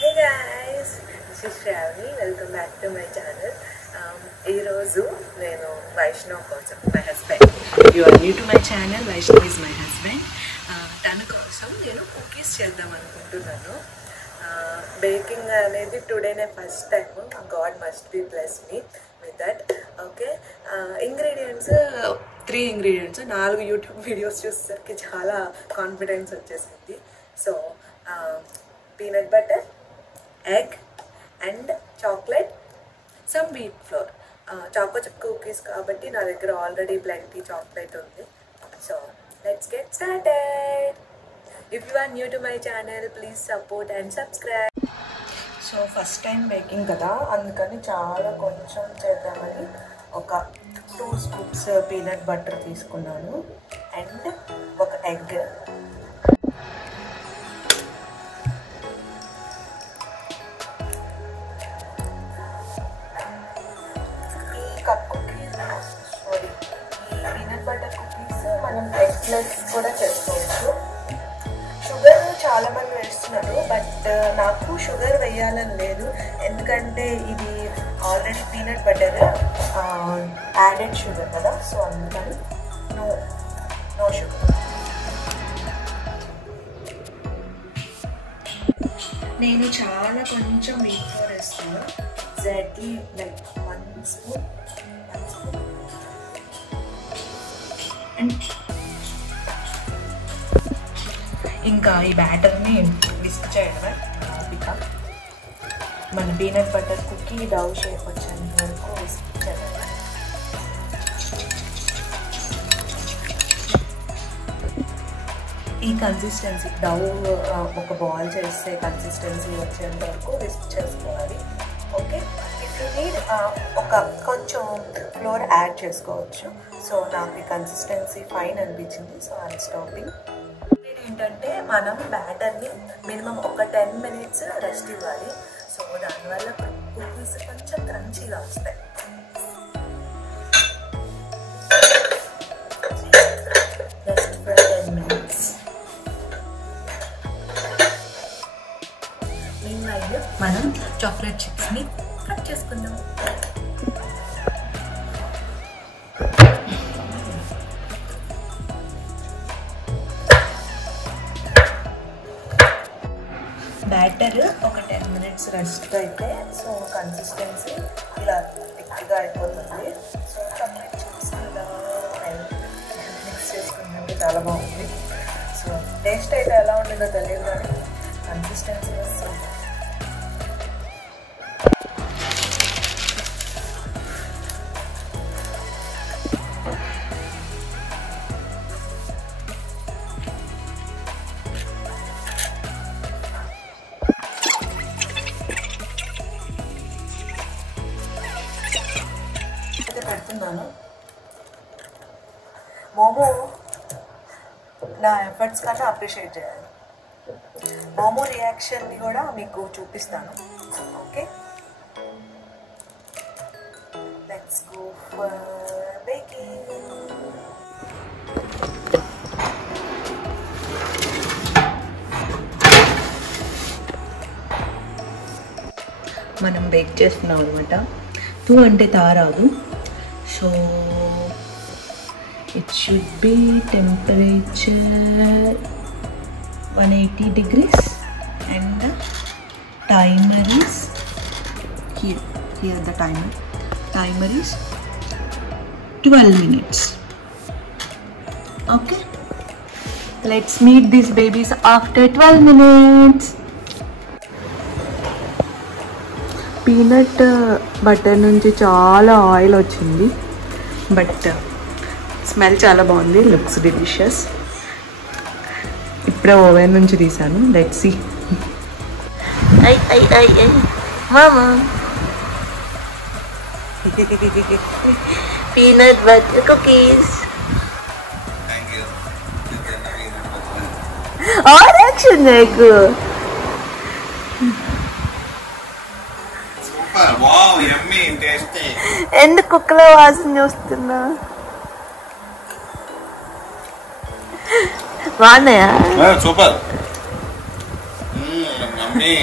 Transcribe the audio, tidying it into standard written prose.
Hey guys, this is Shravani. Welcome back to my channel. Ee nenu Vaishnav kosam, my husband. If you are new to my channel, Vaishnav is my husband. Tanu kosam nenu cookies cheddam anukuntunnanu. Baking anedi today ne first time. God must be bless me with that. Okay. Ingredients 3 ingredients. 4 YouTube videos chusesariki chaala confidence vachesindi. So peanut butter, egg and chocolate, some wheat flour. Choco chip cookies kabatti na daggara already plenty chocolate undi. So let's get started. If you are new to my channel, please support and subscribe. So first time baking kada andukani chaala koncham cheddamani oka 2 scoops peanut butter తీసుకున్నాను and ఒక egg. Peanut butter cookies మనం eggless కూడా చేసుకోవచ్చు. Sugar చాలా మంది వేస్తున్నారు, but నాకు sugar వేయాలని లేదు, ఎందుకంటే ఇది already peanut butter added sugar కదా, సో అందుకని నో షుగర్. నేను చాలా కొంచెం వీట్ ఫ్లోర్ వేస్తున్నాను, ఎగ్జాక్ట్లీ లైక్ 1 స్పూన్. ఇంకా ఈ బ్యాటర్ని విస్క్ చేయడమే ఓపిక. మన peanut butter cookie dough shape వచ్చేంత వరకు విస్క్ చేయడమే. ఈ కన్సిస్టెన్సీ డవ్ ఒక బాల్ చేస్తే కన్సిస్టెన్సీ వచ్చేంత వరకు విస్క్ చేసుకోవాలి. ఓకే, ఇఫ్ యూ నీడ్ ఒక కొంచెం ఫ్లోర్ యాడ్ చేసుకోవచ్చు. సో నాకు ఈ కన్సిస్టెన్సీ ఫైన్ అనిపించింది, సో ఐఎమ్ స్టాపింగ్. ఏంటంటే మనం బ్యాటర్ని మినిమం ఒక 10 minutes రెస్ట్ ఇవ్వాలి. సో దానివల్ల కుకీస్ కొంచెం క్రంచీగా వస్తాయి. Rest for 10 minutes. మీన్వైల్ మనం చాక్లెట్ చిప్స్ని కట్ చేసుకుందాం. బ్యాటర్ ఒక 10 minutes రెస్ట్ అయితే సో కన్సిస్టెన్సీ ఇలా థిక్గా అయిపోతుంది. సో చాక్లెట్ చిప్స్ ఇలా మిక్స్ చేసుకుంటే చాలా బాగుంది. సో టేస్ట్ అయితే ఎలా ఉంటుందో తెలియదు, కానీ కన్సిస్టెన్సీ వస్తుంది. పెడుతున్నాను. మోమో నా ఎఫర్ట్స్ కన్నా అప్రిషియేట్ చేయాలి. మోమో రియాక్షన్ని కూడా మీకు చూపిస్తాను. Okay, let's go for baking. మనం బేక్ చేస్తున్నాం అనమాట. 2 అంటే తారాదు. So it should be temperature 180 degrees and the timer is here the timer is 12 minutes. Okay, let's meet these babies after 12 minutes. Peanut butter నుంచి చాలా ఆయిల్ వచ్చింది, but smell చాలా బాగుంది, లుక్స్ డెలిషియస్. ఇప్పుడే ఓవెన్ నుంచి తీసాను. Let's see. మామా peanut butter cookies. और एक्शन देखो. Wow, yummy, tasty. ఎందుకు కుక్కల వాసన చూస్తున్నా? బాగున్నాయా? సూపర్. యమ్మీ.